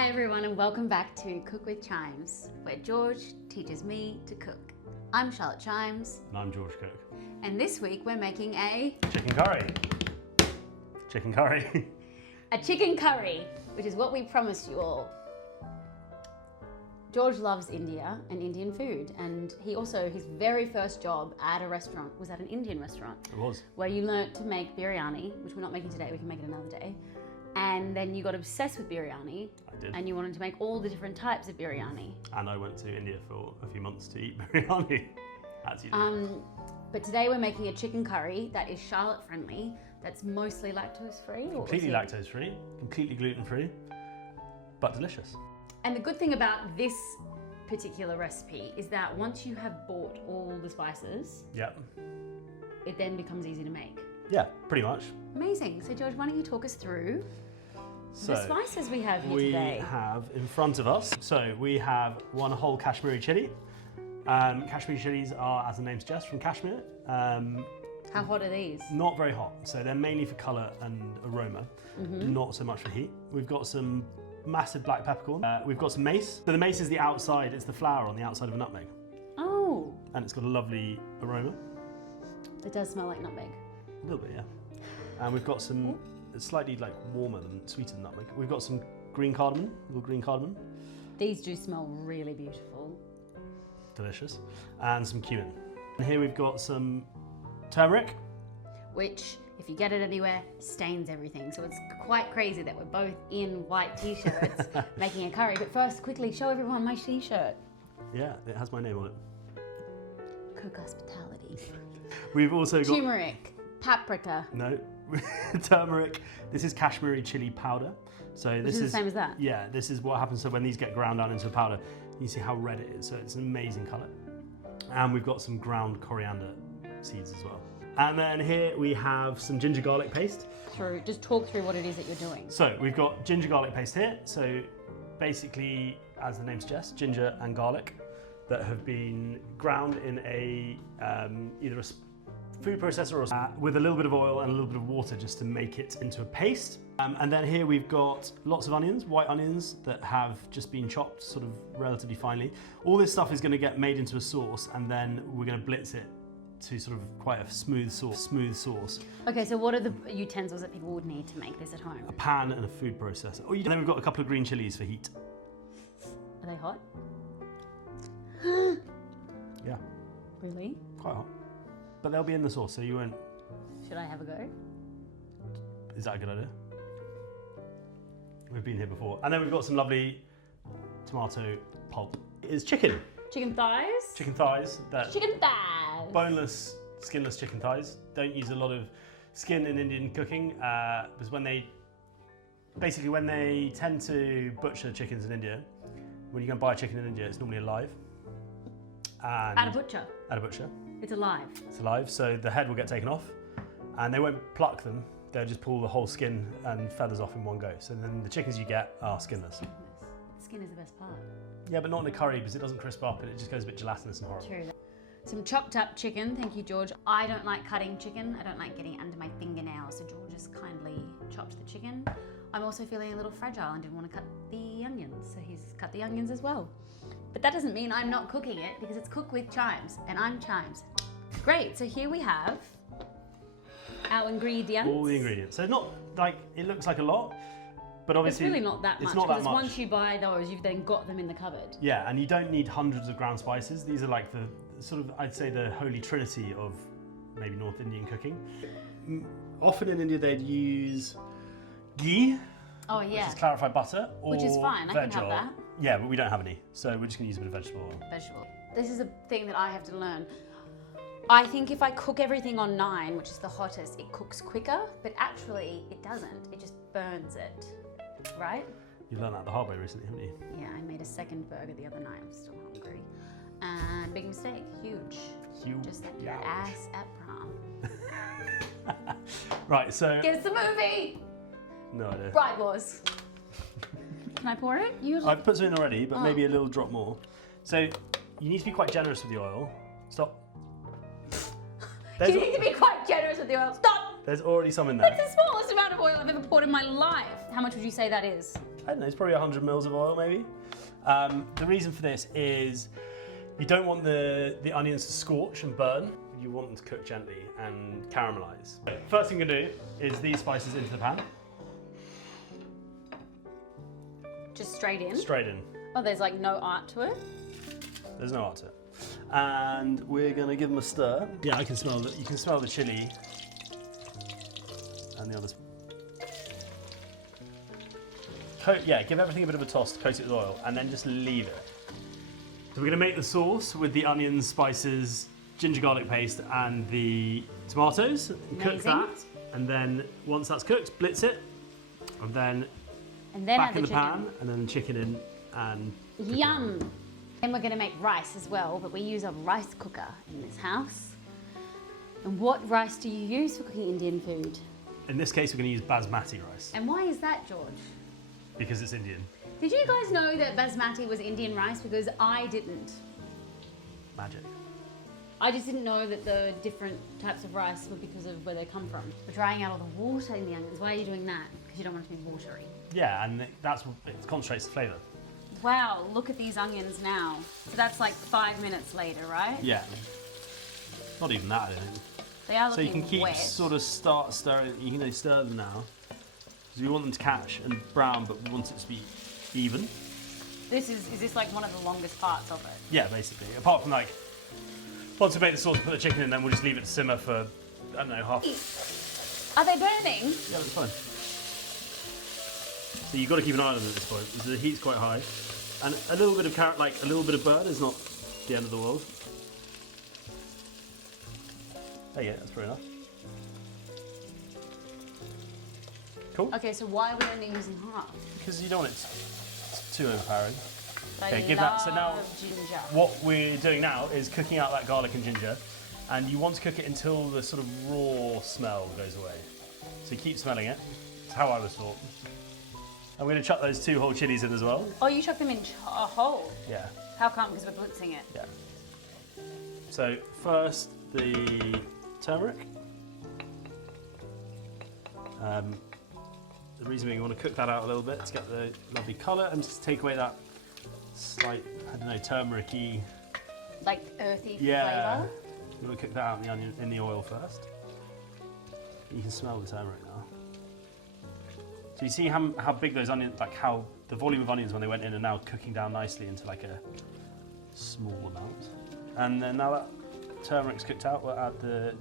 Hi everyone and welcome back to Cook with Chimes, where George teaches me to cook. I'm Charlotte Chimes. And I'm George Cook. And this week we're making a... Chicken curry. Chicken curry. a chicken curry, which is what we promised you all. George loves India and Indian food, and he also, his very first job at a restaurant was at an Indian restaurant. It was. Where you learnt to make biryani, which we're not making today, we can make it another day. And then you got obsessed with biryani. I did. And you wanted to make all the different types of biryani. And I went to India for a few months to eat biryani, as you do. But today we're making a chicken curry that is Charlotte friendly, that's mostly lactose free. Completely lactose free, completely gluten free, but delicious. And the good thing about this particular recipe is that once you have bought all the spices, Yep. it then becomes easy to make. Yeah, pretty much. Amazing. So George, why don't you talk us through the spices we have here today? We have in front of us, so we have one whole Kashmiri chili. Kashmiri chilies are, as the name suggests, from Kashmir. How hot are these? Not very hot, so they're mainly for colour and aroma, not so much for heat. We've got some massive black peppercorn. We've got some mace. So the mace is the outside, it's the flour on the outside of a nutmeg. Oh. And it's got a lovely aroma. It does smell like nutmeg. A little bit, yeah. And we've got some, it's slightly like warmer than sweeter than nutmeg. We've got some green cardamom, little green cardamom. These do smell really beautiful. Delicious. And some cumin. And here we've got some turmeric. Which, if you get it anywhere, stains everything. So it's quite crazy that we're both in white t-shirts making a curry. But first, quickly, show everyone my t-shirt. Yeah, it has my name on it. Cook hospitality. We've also got... Turmeric, paprika. No, turmeric. This is Kashmiri chili powder. So this is the same as that? Yeah, this is what happens. So when these get ground down into a powder, you see how red it is. So it's an amazing colour. And we've got some ground coriander seeds as well. And then here we have some ginger garlic paste. Just talk through what it is that you're doing. So we've got ginger garlic paste here. So basically, as the name suggests, ginger and garlic that have been ground in a either a food processor or with a little bit of oil and a little bit of water just to make it into a paste. And then here we've got lots of onions, white onions that have just been chopped sort of relatively finely. All this stuff is going to get made into a sauce, and then we're going to blitz it to sort of quite a smooth sauce. Okay, so what are the utensils that people would need to make this at home? A pan and a food processor. Oh, and then we've got a couple of green chilies for heat. Are they hot? Yeah. Really? Quite hot. But they'll be in the sauce, so you won't... Should I have a go? Is that a good idea? We've been here before. And then we've got some lovely tomato pulp. It is chicken. Chicken thighs? Chicken thighs. Chicken thighs! Boneless, skinless chicken thighs. Don't use a lot of skin in Indian cooking, because when they tend to butcher chickens in India, when you go and buy a chicken in India, it's normally alive. And at a butcher? At a butcher. It's alive? It's alive, so the head will get taken off, and they won't pluck them. They'll just pull the whole skin and feathers off in one go. So then the chickens you get are skinless. The skin is the best part. Yeah, but not in a curry because it doesn't crisp up and it just goes a bit gelatinous and horrible. True. Some chopped up chicken, thank you George. I don't like cutting chicken, I don't like getting it under my fingernails, so George has kindly chopped the chicken. I'm also feeling a little fragile and didn't want to cut the onions, so he's cut the onions as well. But that doesn't mean I'm not cooking it because it's Cook with Chimes and I'm Chimes. Great, so here we have our ingredients. All the ingredients. So not like, it looks like a lot, but obviously it's really not that much. It's not that much. Once you buy those, you've then got them in the cupboard. Yeah, and you don't need hundreds of ground spices. These are like the sort of, I'd say, the holy trinity of maybe North Indian cooking. Often in India they'd use ghee. Oh yeah. Which is clarified butter. Or which is fine, I can have oil. that. Yeah, but we don't have any, so we're just going to use a bit of vegetable oil. Vegetable. This is a thing that I have to learn. I think if I cook everything on 9, which is the hottest, it cooks quicker, but actually it doesn't. It just burns it, right? You learned that the hard way recently, haven't you? Yeah, I made a second burger the other night. I'm still hungry. And big mistake, huge. Huge. Just like your ass at prom. Right, so... Give us the movie! No idea. Bride Wars. Can I pour it? I've put some in already, but maybe a little drop more. So you need to be quite generous with the oil. Stop. You need to be quite generous with the oil. Stop! There's already some in there. That's the smallest amount of oil I've ever poured in my life. How much would you say that is? don't know, it's probably 100 mils of oil maybe. The reason for this is you don't want the onions to scorch and burn. You want them to cook gently and caramelize. First thing I'm gonna do is these spices into the pan. Just straight in? Straight in. Oh, there's like no art to it? There's no art to it. And we're gonna give them a stir. Yeah, I can smell that. You can smell the chili and the others. Yeah, give everything a bit of a toss, coat it with oil, and then just leave it. So we're gonna make the sauce with the onions, spices, ginger garlic paste, and the tomatoes. Cook that, and then once that's cooked, blitz it, and then back in the pan, and then the chicken in, and yum. Then we're going to make rice as well, but we use a rice cooker in this house. And what rice do you use for cooking Indian food? In this case, we're going to use basmati rice. And why is that, George? Because it's Indian. Did you guys know that basmati was Indian rice? Because I didn't. Magic. I just didn't know that the different types of rice were because of where they come from. We're drying out all the water in the onions. Why are you doing that? Because you don't want it to be watery. Yeah, and it concentrates the flavour. Wow, look at these onions now. So that's like 5 minutes later, right? Yeah. Not even that, I don't think. They are looking So you can keep wet. sort of stirring. You can stir them now. Because we want them to catch and brown, but we want it to be even. Is this like one of the longest parts of it? Yeah, basically. Apart from like, once we make the sauce, put the chicken in, then we'll just leave it to simmer for, I don't know, half. Are they burning? Yeah, that's fine. So you've got to keep an eye on them at this point, because the heat's quite high. And a little bit of a little bit of burn is not the end of the world. There you go, that's fair enough. Cool. Okay, so why are we only using half? Because you don't want it too overpowering. I give that. So now, ginger. what we're doing now is cooking out that garlic and ginger, and you want to cook it until the sort of raw smell goes away. So you keep smelling it. That's how I was taught. I'm going to chuck those 2 whole chilies in as well. Oh, you chuck them in whole? Yeah. How come? Because we're blitzing it. Yeah. So first the turmeric. The reason being you want to cook that out a little bit to get the lovely colour and just take away that slight, I don't know, turmeric-y. Like earthy Yeah. flavour? You want to cook that out in the oil first. You can smell the turmeric now. So you see how big those onions, like how the volume of onions when they went in are now cooking down nicely into like a small amount. And then now that turmeric's cooked out, we'll add the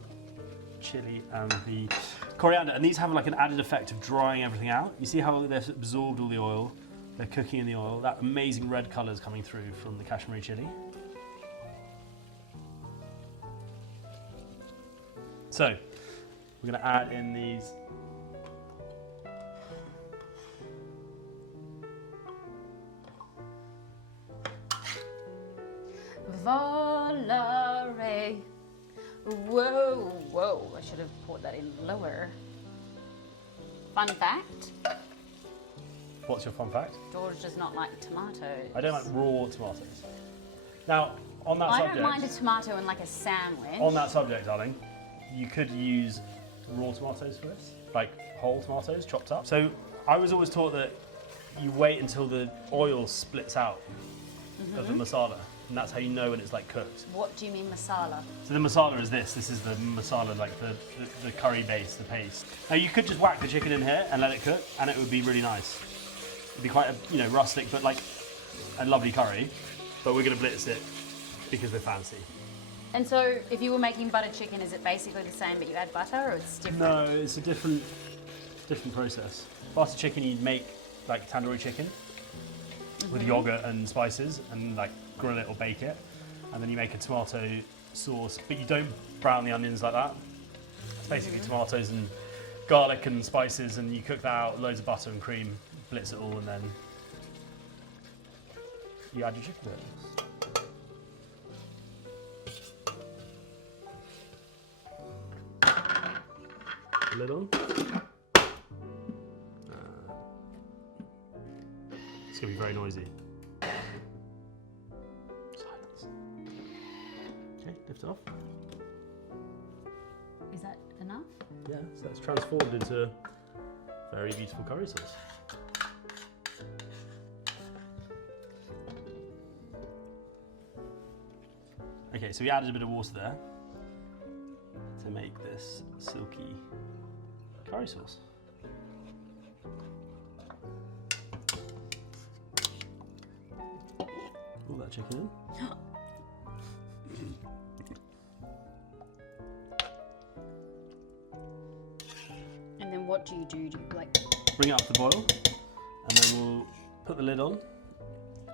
chili and the coriander. And these have like an added effect of drying everything out. You see how they've absorbed all the oil, they're cooking in the oil. That amazing red colour is coming through from the Kashmiri chili. So we're going to add in these Volare. Whoa, whoa. I should have poured that in lower. Fun fact. What's your fun fact? George does not like tomatoes. I don't like raw tomatoes. Now, on that I subject... don't mind a tomato in like a sandwich. On that subject, darling, you could use raw tomatoes for this, like whole tomatoes chopped up. So I was always taught that you wait until the oil splits out of the masala, and that's how you know when it's like cooked. What do you mean masala? So the masala is this. This is the masala, like the curry base, the paste. Now you could just whack the chicken in here and let it cook, and it would be really nice. It'd be quite a, rustic, but like a lovely curry. But we're gonna blitz it because we're fancy. And so, if you were making butter chicken, is it basically the same, but you add butter, or it's different? No, it's a different process. Butter chicken, you'd make like tandoori chicken with yogurt and spices, and like grill it or bake it, and then you make a tomato sauce, but you don't brown the onions like that. It's basically tomatoes and garlic and spices, and you cook that out, loads of butter and cream, blitz it all, and then you add your chicken to it. Lid on. It's going to be very noisy. Silence. Okay, lift off. Is that enough? Yeah, so that's transformed into very beautiful curry sauce. Okay, so we added a bit of water there to make this silky curry sauce. All that chicken in. And then what do you do? Do you like... Bring it up to boil, and then we'll put the lid on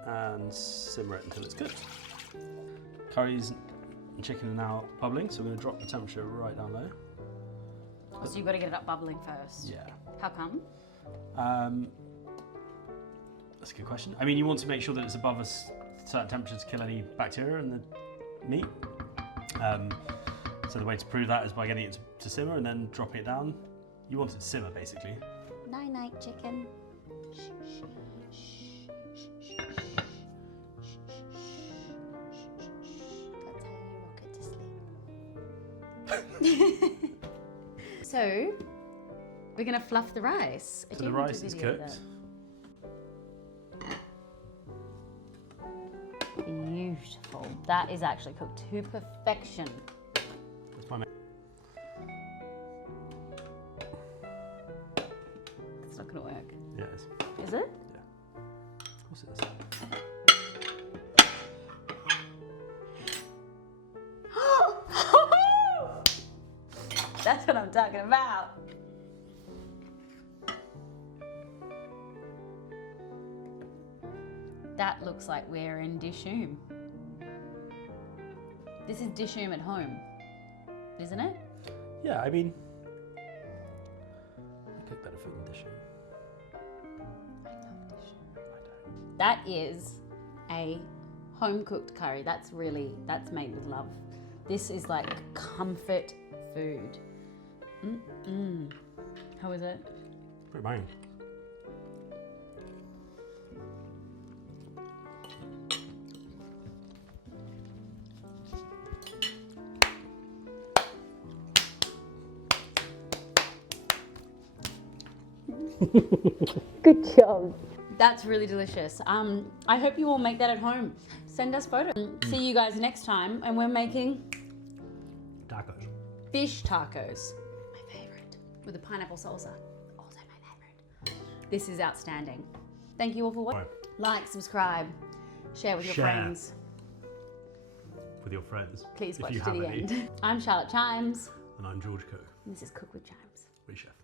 and simmer it until it's cooked. Curries and chicken are now bubbling, so we're going to drop the temperature right down low. Oh, so you've got to get it up bubbling first? Yeah. How come? That's a good question. I mean, you want to make sure that it's above a certain temperature to kill any bacteria in the meat. So the way to prove that is by getting it to simmer and then dropping it down. You want it to simmer, basically. Night-night, chicken. That's how you rock it to sleep. So, we're going to fluff the rice. So the rice is cooked. Beautiful. That is actually cooked to perfection. That's my It's not going to work. Yeah, it is. Is it? Yeah. Of course it is. That's what I'm talking about. That looks like we're in Dishoom. This is Dishoom at home, isn't it? Yeah, I mean, I cook better food than Dishoom. I love Dishoom. I don't. That is a home-cooked curry. That's made with love. This is like comfort food. How is it? Pretty banging. Good job. That's really delicious. I hope you all make that at home. Send us photos. See you guys next time, and we're making Tacos. fish tacos. My favorite. With a pineapple salsa. Also my favorite. This is outstanding. Thank you all for watching. Like, subscribe, share with your friends. With your friends. Please if watch you to have the any. end. I'm Charlotte Chimes. And I'm George Cook. And this is Cook with Chimes. We chef.